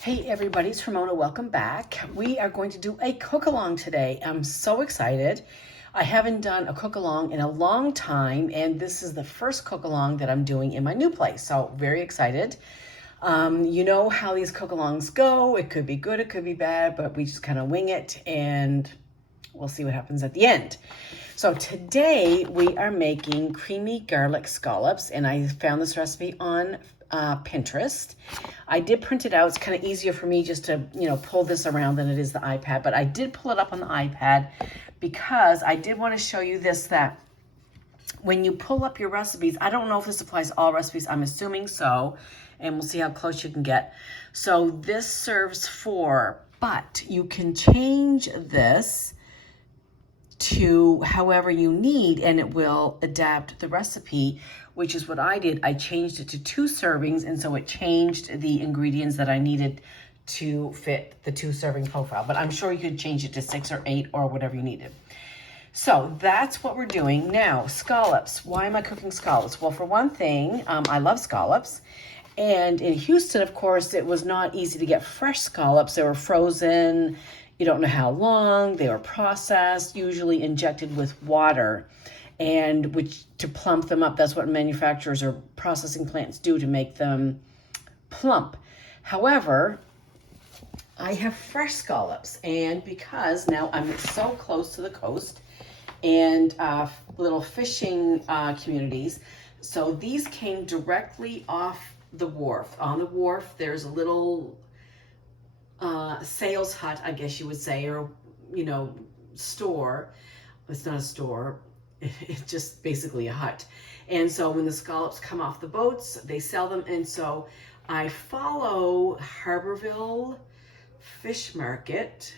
Hey everybody, it's Ramona. Welcome back. We are going to do a cook-along today. I'm so excited. I haven't done a cook-along in a long time, and this is the first cook-along that I'm doing in my new place. So very excited. You know how these cook-alongs go. It could be good, it could be bad, but we just kind of wing it and we'll see what happens at the end. So today we are making creamy garlic scallops, and I found this recipe on Pinterest. I did print it out. It's kind of easier for me just to, pull this around than it is the iPad, but I did pull it up on the iPad because I did want to show you this, that when you pull up your recipes, I don't know if this applies to all recipes. I'm assuming so, and we'll see how close you can get. So this serves 4, but you can change this to however you need, and it will adapt the recipe, which is what I did. I changed it to 2 servings, and so it changed the ingredients that I needed to fit the 2 serving profile. But I'm sure you could change it to 6 or 8 or whatever you needed. So that's what we're doing. Now, scallops. Why am I cooking scallops? Well, for one thing, I love scallops. And in Houston, of course, it was not easy to get fresh scallops. They were frozen. You don't know how long. They were processed, usually injected with water, and which to plump them up. That's what manufacturers or processing plants do to make them plump. However, I have fresh scallops, and because now I'm so close to the coast and little fishing communities, so these came directly off the wharf. On the wharf, there's a little sales hut, I guess you would say, or store. It's not a store, it's just basically a hut. And so when the scallops come off the boats, they sell them. And so I follow Harborville Fish Market,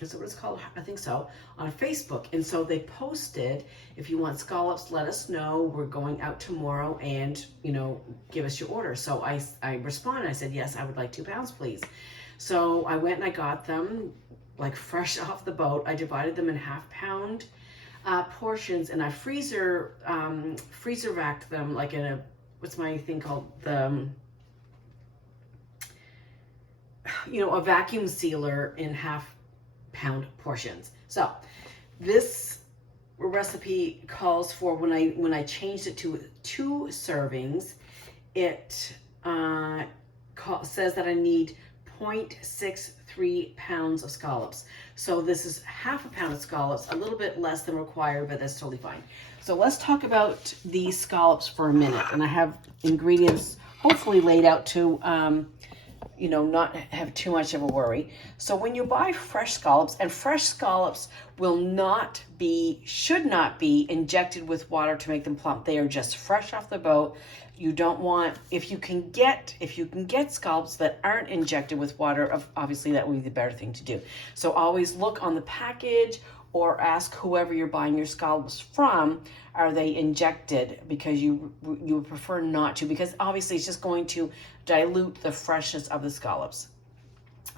is that what it's called? I think so, on Facebook. And so they posted, if you want scallops, let us know. We're going out tomorrow, and give us your order. So I responded. I said, yes, I would like 2 pounds, please. So I went and I got them like fresh off the boat. I divided them in half-pound portions, and I freezer racked them like in a, what's my thing called, the a vacuum sealer in half-pound portions. So this recipe calls for, when I changed it to 2 servings, it says that I need 0.63 pounds of scallops. So this is half a pound of scallops, a little bit less than required, but that's totally fine. So let's talk about these scallops for a minute. And I have ingredients hopefully laid out to not have too much of a worry. So when you buy fresh scallops, and fresh scallops should not be injected with water to make them plump. They are just fresh off the boat. You don't want, if you can get scallops that aren't injected with water, obviously that would be the better thing to do. So always look on the package or ask whoever you're buying your scallops from, are they injected? Because you would prefer not to, because obviously it's just going to dilute the freshness of the scallops.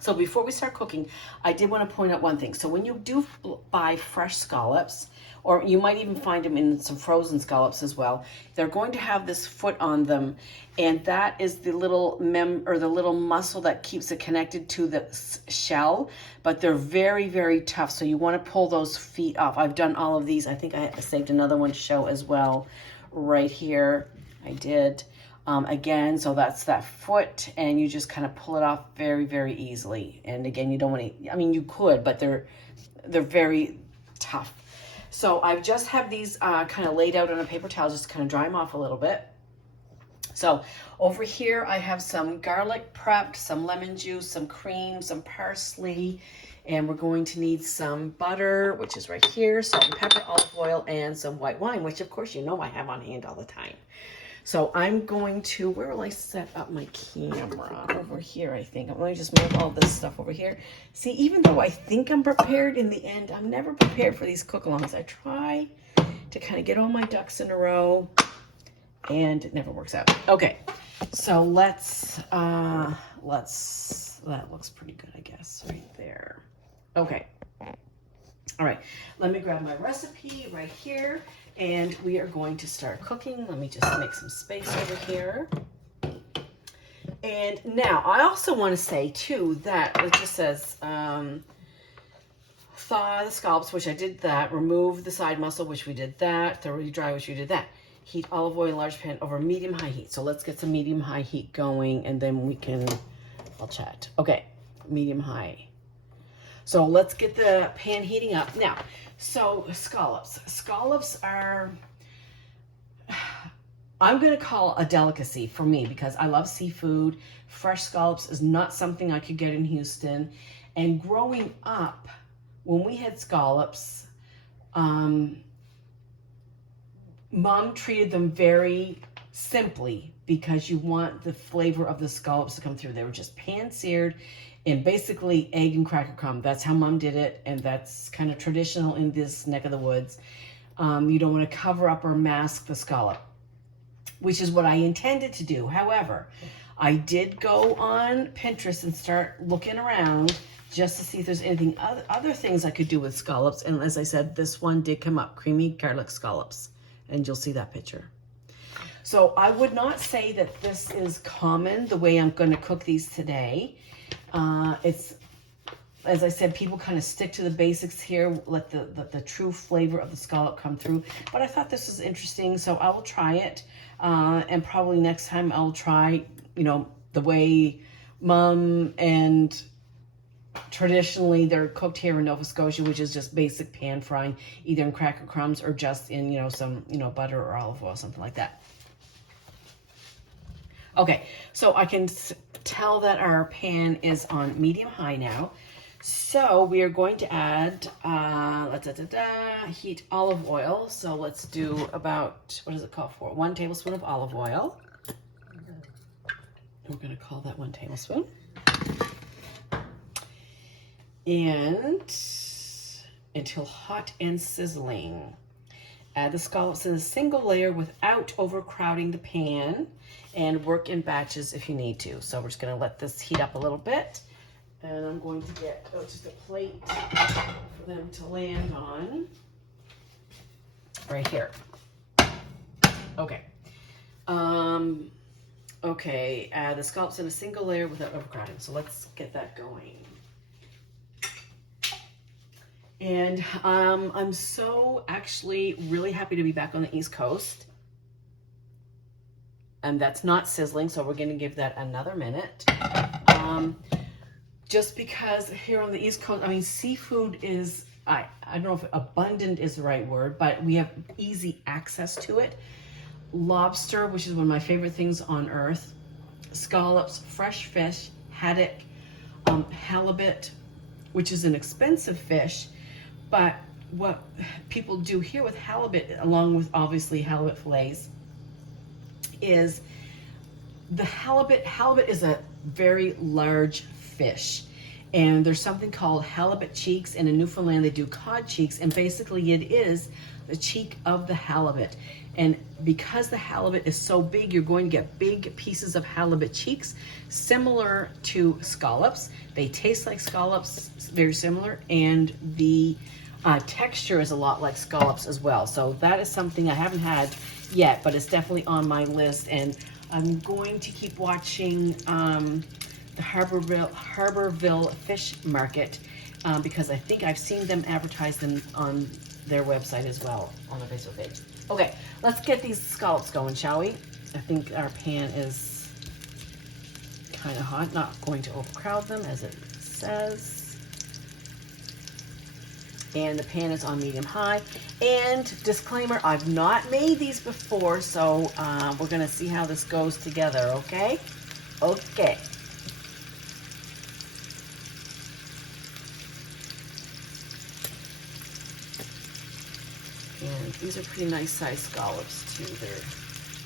So before we start cooking, I did want to point out one thing. So when you do buy fresh scallops, or you might even find them in some frozen scallops as well, they're going to have this foot on them, and that is the little the little muscle that keeps it connected to the shell, but they're very, very tough. So you want to pull those feet off. I've done all of these. I think I saved another one to show as well right here. I did. Again, so that's that foot, and you just kind of pull it off very, very easily. And again, you don't want to, you could, but they're very tough. So I've just have these kind of laid out on a paper towel just to kind of dry them off a little bit. So over here, I have some garlic prepped, some lemon juice, some cream, some parsley, and we're going to need some butter, which is right here, salt and pepper, olive oil, and some white wine, which of course I have on hand all the time. So I'm going to, where will I set up my camera? Over here, I think. I'm going to just move all this stuff over here. See, even though I think I'm prepared, in the end, I'm never prepared for these cook-alongs. I try to kind of get all my ducks in a row, and it never works out. Okay, so that looks pretty good, I guess, right there. Okay. All right, let me grab my recipe right here, and we are going to start cooking. Let me just make some space over here. And now I also want to say too that it just says thaw the scallops, which I did that. Remove the side muscle, which we did that. Thoroughly dry, which we did that. Heat olive oil in large pan over medium-high heat. So let's get some medium-high heat going, and then we can, I'll chat. Okay, medium-high. So let's get the pan heating up. Now, so scallops. Scallops are, I'm going to call a delicacy for me because I love seafood. Fresh scallops is not something I could get in Houston. And growing up, when we had scallops, Mom treated them very simply because you want the flavor of the scallops to come through. They were just pan-seared in basically egg and cracker crumb. That's how Mom did it, and that's kind of traditional in this neck of the woods. You don't want to cover up or mask the scallop, which is what I intended to do. However, I did go on Pinterest and start looking around just to see if there's anything other things I could do with scallops. And as I said, this one did come up, creamy garlic scallops. And you'll see that picture. So I would not say that this is common the way I'm going to cook these today. It's, as I said, people kind of stick to the basics here, let the true flavor of the scallop come through. But I thought this was interesting, so I will try it. And probably next time I'll try, you know, the way Mom and traditionally they're cooked here in Nova Scotia, which is just basic pan frying, either in cracker crumbs or just in, you know, some, you know, butter or olive oil, something like that. Okay, so I can tell that our pan is on medium high now. So we are going to add, heat olive oil. So let's do about, what does it call for? 1 tablespoon of olive oil. We're going to call that 1 tablespoon. And until hot and sizzling. Add the scallops in a single layer without overcrowding the pan, and work in batches if you need to. So we're just going to let this heat up a little bit. And I'm going to get just a plate for them to land on. Right here. Okay. Okay, add the scallops in a single layer without overcrowding. So let's get that going. And I'm so actually really happy to be back on the East Coast. And that's not sizzling, so we're going to give that another minute. Just because here on the East Coast, I mean, seafood is, I don't know if abundant is the right word, but we have easy access to it. Lobster, which is one of my favorite things on earth. Scallops, fresh fish, haddock, halibut, which is an expensive fish. But what people do here with halibut, along with obviously halibut fillets, is the halibut is a very large fish. And there's something called halibut cheeks, and in Newfoundland they do cod cheeks, and basically it is the cheek of the halibut. And because the halibut is so big, you're going to get big pieces of halibut cheeks, similar to scallops. They taste like scallops, very similar, and the texture is a lot like scallops as well. So that is something I haven't had yet, but it's definitely on my list. And I'm going to keep watching the Harborville Fish Market because I think I've seen them advertise them on their website as well, on their Facebook page. Okay, let's get these scallops going, shall we? I think our pan is kind of hot, not going to overcrowd them as it says. And the pan is on medium high. And disclaimer, I've not made these before, so we're gonna see how this goes together, okay? Okay. And these are pretty nice sized scallops too.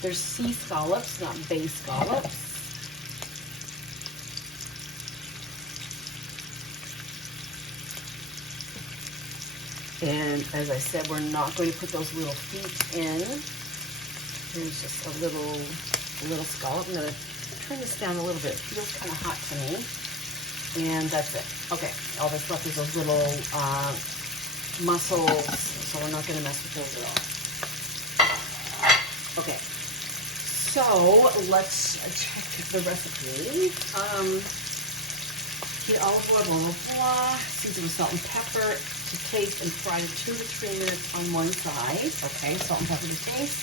They're sea scallops, not bay scallops. And as I said, we're not going to put those little feet in. Here's just a little scallop. I'm going to turn this down a little bit. It feels kind of hot to me. And that's it. Okay, all that's left is those little mussels, so we're not going to mess with those at all. Okay, So let's check the recipe. Heat olive oil, blah, blah, blah. Season with salt and pepper to taste and fry to 2 to 3 minutes on one side. Okay, salt and pepper to taste.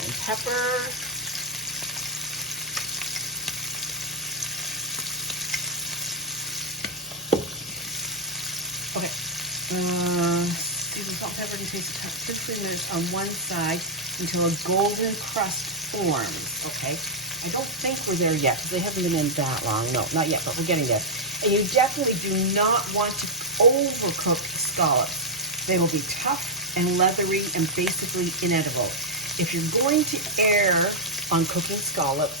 And pepper. Okay. Season salt and pepper to taste the 2 to 3 minutes on one side until a golden crust forms. Okay. I don't think we're there yet because they haven't been in that long. No, not yet, but we're getting there. And you definitely do not want to overcook scallops. They will be tough and leathery and basically inedible. If you're going to err on cooking scallops,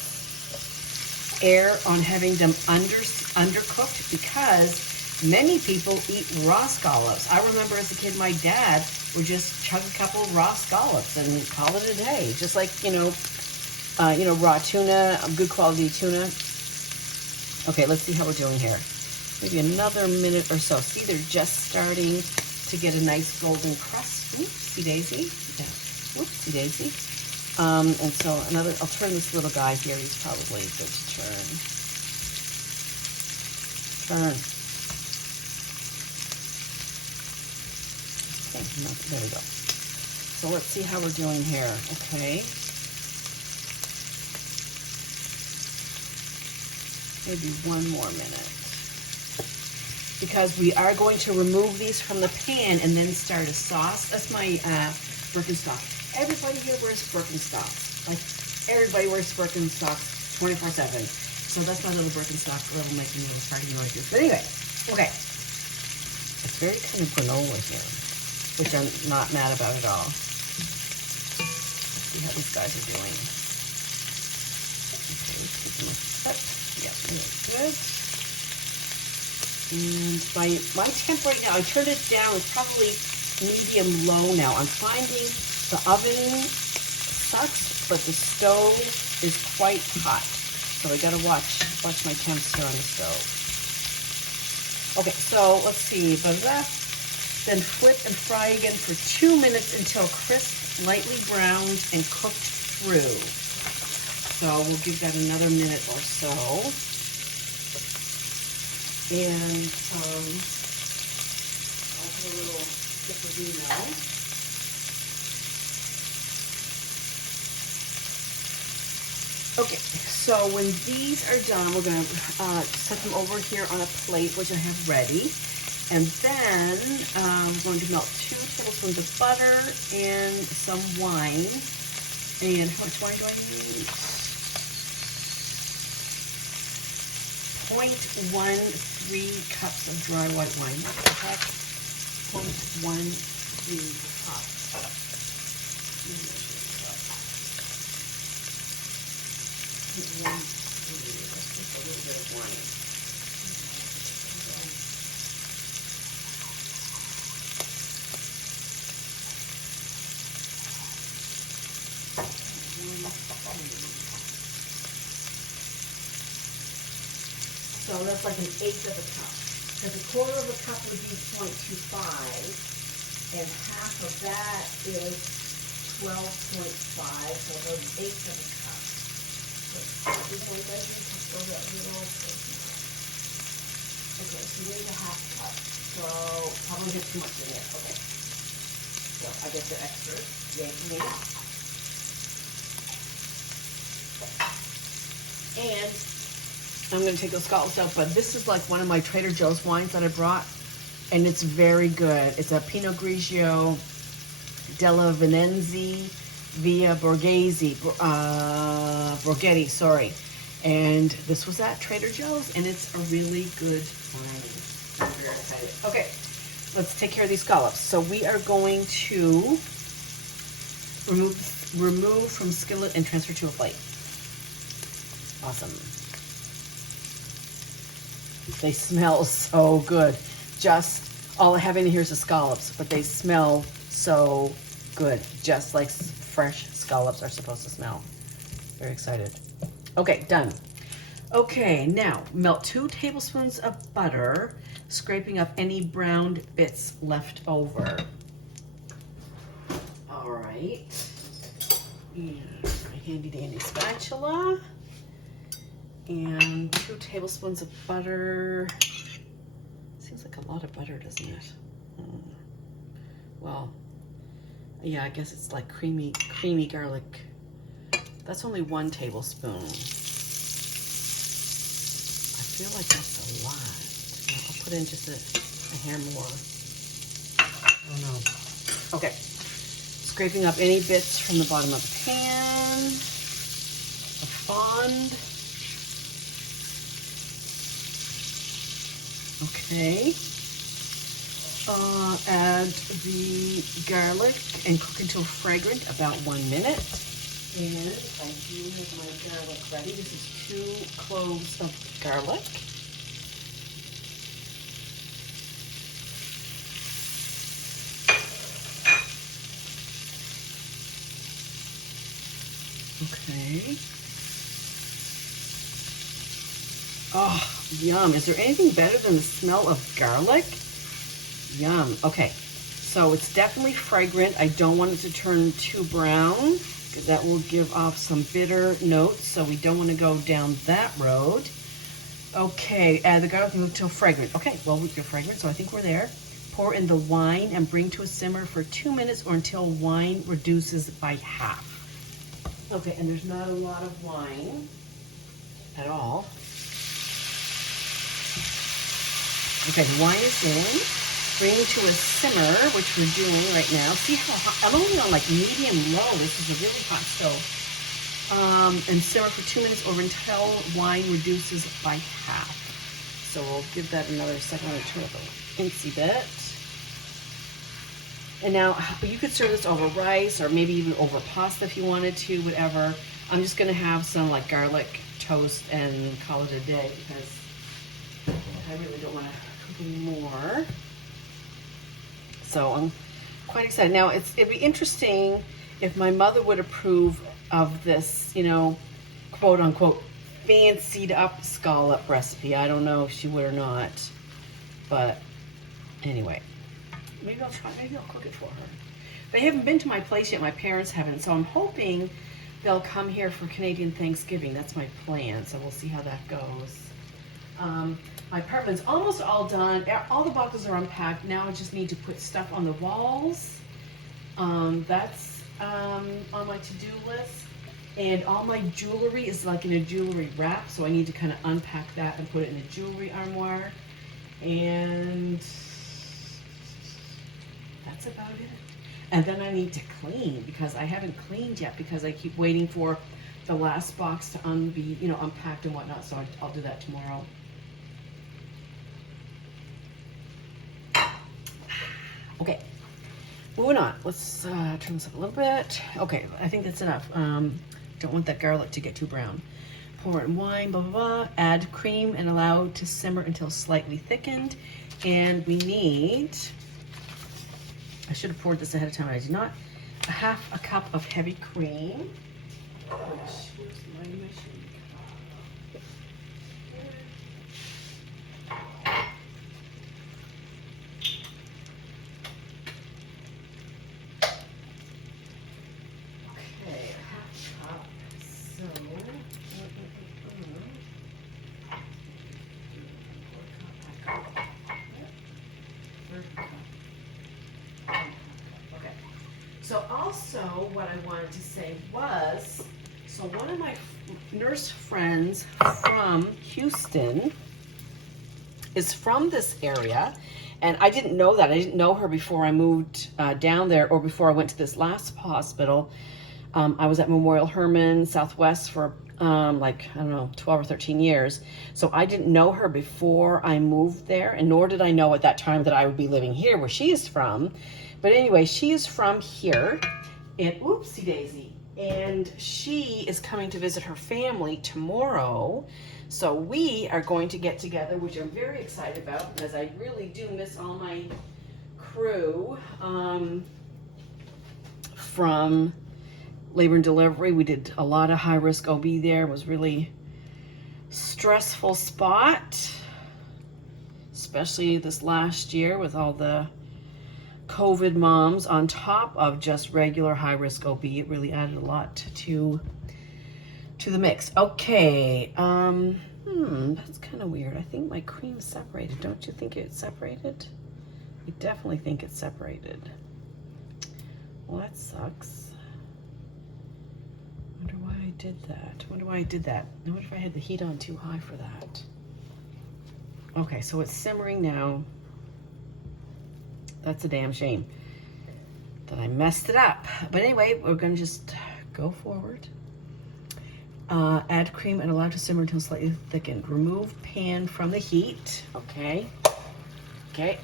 err on having them undercooked, because many people eat raw scallops. I remember as a kid, my dad would just chug a couple of raw scallops and call it a day. Just like, raw tuna, good quality tuna. Okay, let's see how we're doing here. Maybe another minute or so. See, they're just starting to get a nice golden crust. Oopsie daisy. Yeah. Oopsie daisy. And so I'll turn this little guy here. He's probably good to turn. Turn. Okay, there we go. So let's see how we're doing here. Okay. Maybe one more minute. Because we are going to remove these from the pan and then start a sauce. That's my Birkenstock. Everybody here wears Birkenstocks. Like, everybody wears Birkenstocks 24/7. So that's my little Birkenstock little making little party noises. But anyway, okay. It's very kind of granola here, which I'm not mad about at all. Let's see how these guys are doing. Okay, keep them up. Yeah, good. And my temp right now, I turned it down. It's probably medium low now. I'm finding the oven sucks, but the stove is quite hot. So I gotta watch my temps here on the stove. Okay, so let's see. Then flip and fry again for 2 minutes until crisp, lightly browned, and cooked through. So we'll give that another minute or so. And I'll have a little sip of vino. Okay, so when these are done, we're going to set them over here on a plate, which I have ready. And then I'm going to melt 2 tablespoons of butter and some wine. And how much wine do I need? 0.13 cups of dry white wine. Not a cup. 0.13 cups. Let's just a little bit of wine. So that's like 1/8 of a cup. Because 1/4 of a cup would be 0.25, and half of that is 12.5, so those 1/8 of a cup. Okay, so you need a half cup. So probably get too much in there. Okay. So I get the extra. Yay for me. And I'm going to take those scallops out, but this is like one of my Trader Joe's wines that I brought, and it's very good. It's a Pinot Grigio della Venezia via Borghetti, sorry. And this was at Trader Joe's, and it's a really good wine. I'm very excited. Okay, let's take care of these scallops. So we are going to remove from skillet and transfer to a plate. Awesome. They smell so good. Just all I have in here is the scallops, but they smell so good, just like fresh scallops are supposed to smell. Very excited. Okay, done. Okay, now melt 2 tablespoons of butter, scraping up any browned bits left over. right. And my handy dandy spatula. And 2 tablespoons of butter. Seems like a lot of butter, doesn't it? Well, yeah, I guess it's like creamy garlic. That's only 1 tablespoon. I feel like that's a lot. I'll put in just a hair more. I don't know. Okay. Scraping up any bits from the bottom of the pan. A fond. Okay. Add the garlic and cook until fragrant, about 1 minute. And I do have my garlic ready. This is 2 cloves of garlic. Okay. Oh, yum. Is there anything better than the smell of garlic? Yum. Okay, so it's definitely fragrant. I don't want it to turn too brown because that will give off some bitter notes, so we don't want to go down that road. Okay, add the garlic until fragrant. Okay, well, we're fragrant, so I think we're there. Pour in the wine and bring to a simmer for 2 minutes or until wine reduces by half. Okay, and there's not a lot of wine at all. Okay, the wine is in. Bring to a simmer, which we're doing right now. See how hot? I'm only on like medium low. This is a really hot stove. And simmer for 2 minutes or until wine reduces by half. So we'll give that another second or two of a incy bit. And now you could serve this over rice or maybe even over pasta if you wanted to, whatever. I'm just gonna have some like garlic toast and call it a day because I really don't want to cook any more. So I'm quite excited. Now it'd be interesting if my mother would approve of this, you know, quote unquote, fancied up scallop recipe. I don't know if she would or not, but anyway, maybe I'll try, maybe I'll cook it for her. They haven't been to my place yet, my parents haven't, so I'm hoping they'll come here for Canadian Thanksgiving. That's my plan, so we'll see how that goes. My apartment's almost all done. All the boxes are unpacked. Now I just need to put stuff on the walls. That's on my to-do list. And all my jewelry is like in a jewelry wrap, so I need to kind of unpack that and put it in a jewelry armoire. And that's about it. And then I need to clean because I haven't cleaned yet because I keep waiting for the last box to be, you know, unpacked and whatnot. So I'll do that tomorrow. Okay, moving on. Let's turn this up a little bit. Okay, I think that's enough. Don't want that garlic to get too brown. Pour in wine, blah, blah, blah. Add cream and allow to simmer until slightly thickened. And we need, I should have poured this ahead of time. I did not. A half a cup of heavy cream. So also what I wanted to say was, so one of my nurse friends from Houston is from this area, and I didn't know that. I didn't know her before I moved down there or before I went to this last hospital. I was at Memorial Hermann Southwest for like, I don't know, 12 or 13 years. So I didn't know her before I moved there, and nor did I know at that time that I would be living here where she is from. But anyway, she is from here, and oopsie daisy. And she is coming to visit her family tomorrow. So we are going to get together, which I'm very excited about because I really do miss all my crew from labor and delivery. We did a lot of high risk OB there. It was really stressful spot, especially this last year with all the COVID moms on top of just regular high-risk OB. It really added a lot to the mix. Okay, that's kind of weird. I think my cream's separated. Don't you think it's separated? I definitely think it's separated. Well, that sucks. I wonder why I did that. I wonder why I did that. I wonder if I had the heat on too high for that. Okay, so it's simmering now. That's a damn shame that I messed it up. But anyway, we're gonna just go forward. Add cream and allow to simmer until slightly thickened. Remove pan from the heat. Okay. Okay.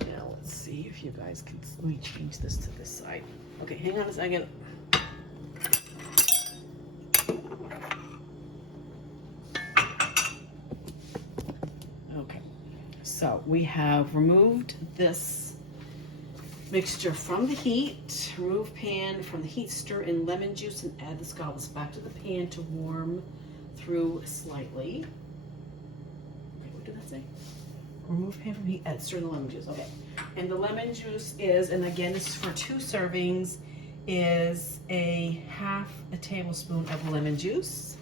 Now let's see if you guys can. Let me change this to this side. Okay, hang on a second. Okay, so we have removed this mixture from the heat. Remove pan from the heat, stir in lemon juice and add the scallops back to the pan to warm through slightly. Okay, what did that say? Remove pan from heat, add stir in the lemon juice. Okay, and the lemon juice is, and again this is for 2 servings, is a half a tablespoon of lemon juice.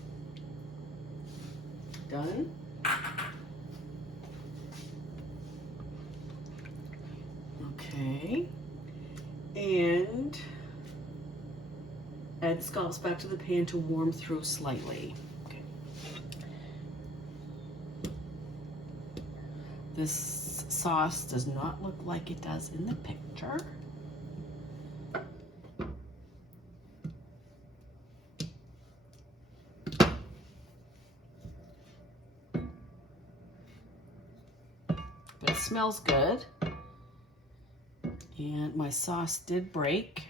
Done. Okay, and add the scallops back to the pan to warm through slightly. Okay. This sauce does not look like it does in the picture. But it smells good. And my sauce did break.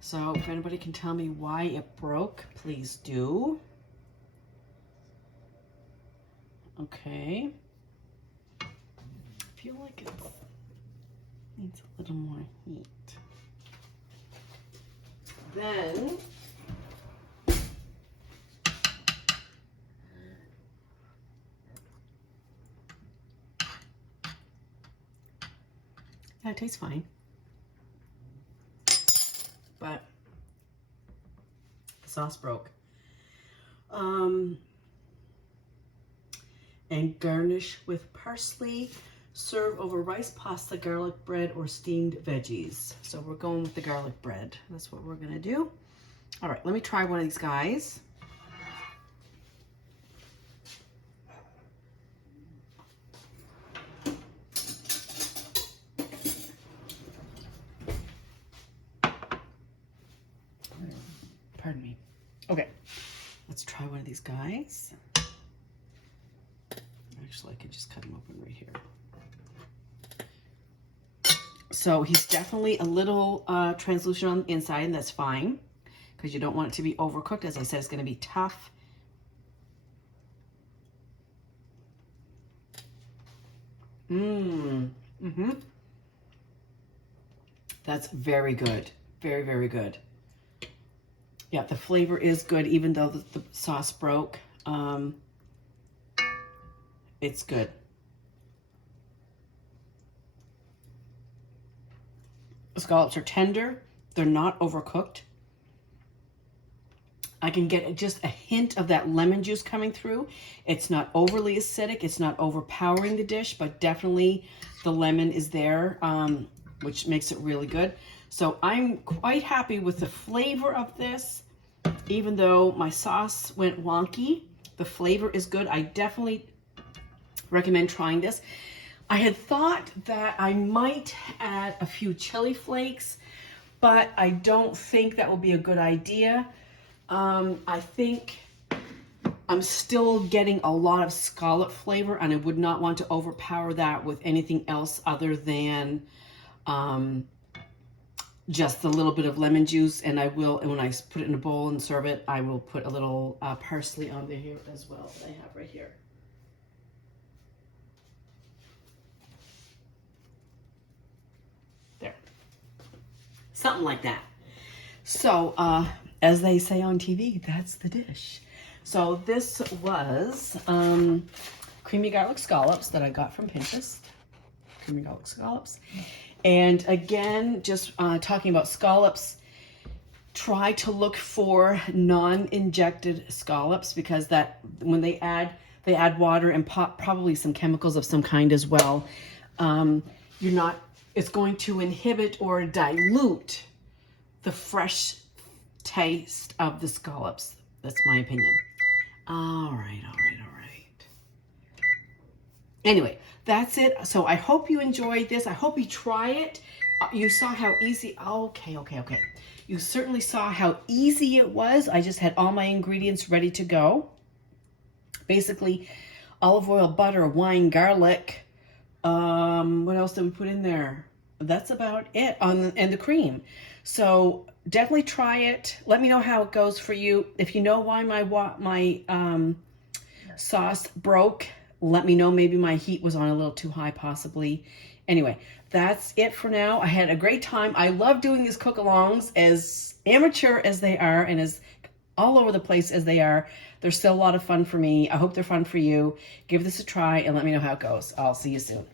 So if anybody can tell me why it broke, please do. Okay. I feel like it needs a little more heat. Then yeah, it tastes fine. But the sauce broke. And garnish with parsley. Serve over rice, pasta, garlic bread, or steamed veggies. So we're going with the garlic bread. That's what we're gonna do. All right, let me try one of these guys. Pardon me. Okay, let's try one of these guys. Actually, I could just cut him open right here. So he's definitely a little translucent on the inside, and that's fine because you don't want it to be overcooked. As I said, it's going to be tough. That's very good. Very, very good. Yeah, the flavor is good, even though the sauce broke. It's good. The scallops are tender. They're not overcooked. I can get just a hint of that lemon juice coming through. It's not overly acidic. It's not overpowering the dish, but definitely the lemon is there, which makes it really good. So I'm quite happy with the flavor of this. Even though my sauce went wonky, the flavor is good. I definitely recommend trying this. I had thought that I might add a few chili flakes, but I don't think that will be a good idea. I think I'm still getting a lot of scallop flavor, and I would not want to overpower that with anything else other than just a little bit of lemon juice. And I will, and when I put it in a bowl and serve it, I will put a little parsley on there here as well that I have right here. There. Something like that. So, as they say on TV, that's the dish. So this was creamy garlic scallops that I got from Pinterest. Creamy garlic scallops. And again, just talking about scallops, try to look for non-injected scallops, because that when they add water and probably some chemicals of some kind as well. It's going to inhibit or dilute the fresh taste of the scallops. That's my opinion. All right. Anyway, that's it. So I hope you enjoyed this. I hope you try it. You saw how easy, okay. You certainly saw how easy it was. I just had all my ingredients ready to go. Basically, olive oil, butter, wine, garlic. What else did we put in there? That's about it, and the cream. So definitely try it. Let me know how it goes for you. If you know why my sauce broke, let me know. Maybe my heat was on a little too high, possibly. Anyway, that's it for now. I had a great time. I love doing these cook-alongs, as amateur as they are and as all over the place as they are. They're still a lot of fun for me. I hope they're fun for you. Give this a try and let me know how it goes. I'll see you soon.